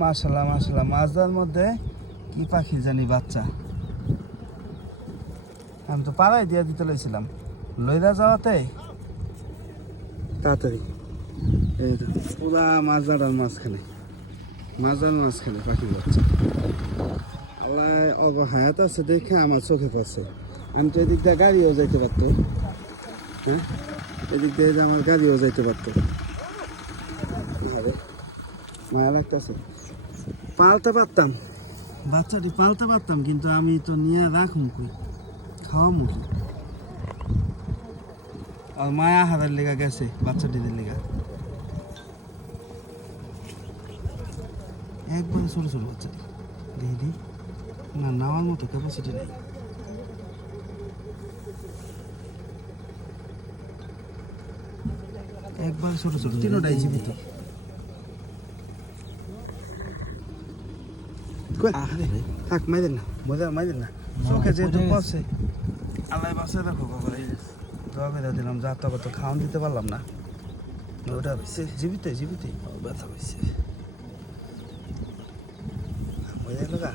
মাশাআল্লাহ মাশাআল্লাহ, মাছদার মধ্যে কি পাখি জানি বাচ্চা। আমি তো পাড়ায় দিয়ে দিতে লইছিলাম, লইদা যাওয়াতে তাড়াতাড়ি। এই তো পুরা মাছদার মাঝখানে, মাছদার মাঝখানে পাখি বাচ্চা। আল্লাহ অগ হায়াত আছে দেখে আমার চোখে পড়ছে। আমি তো এদিক দিয়ে গাড়িও যাইতে পারতো, হ্যাঁ এদিক দিয়ে আমার গাড়িও যাইতে পারতো। মায়া লাগতেছে, পালতে পারতাম বাচ্চাটি, পালতে পারতাম, কিন্তু আমি তো নিয়ে রাখুম কই, খাওয়া মুখি। আর মায়া হাজার লেগা গেছে বাচ্চাটিদের লেগা। একবারে ছোটো ছোটো বাচ্চাটি, দেখি না নেওয়ার মতো ক্যাপাসিটি নেই। একবার ছোটো ছোটো তিনোটাই জীবিত। থাক মাইদেন না, মজা মাইদেন না, চোখে যেহেতু পড়ছে। আল্লাহ বাসায় রাখো বাবা, দোয়া করে দিলাম। যা তো কত খাওয়ান দিতে পারলাম না, ওটা হয়েছে জীবিত জীবিত ব্যথা হয়েছে। মজা এলো গা।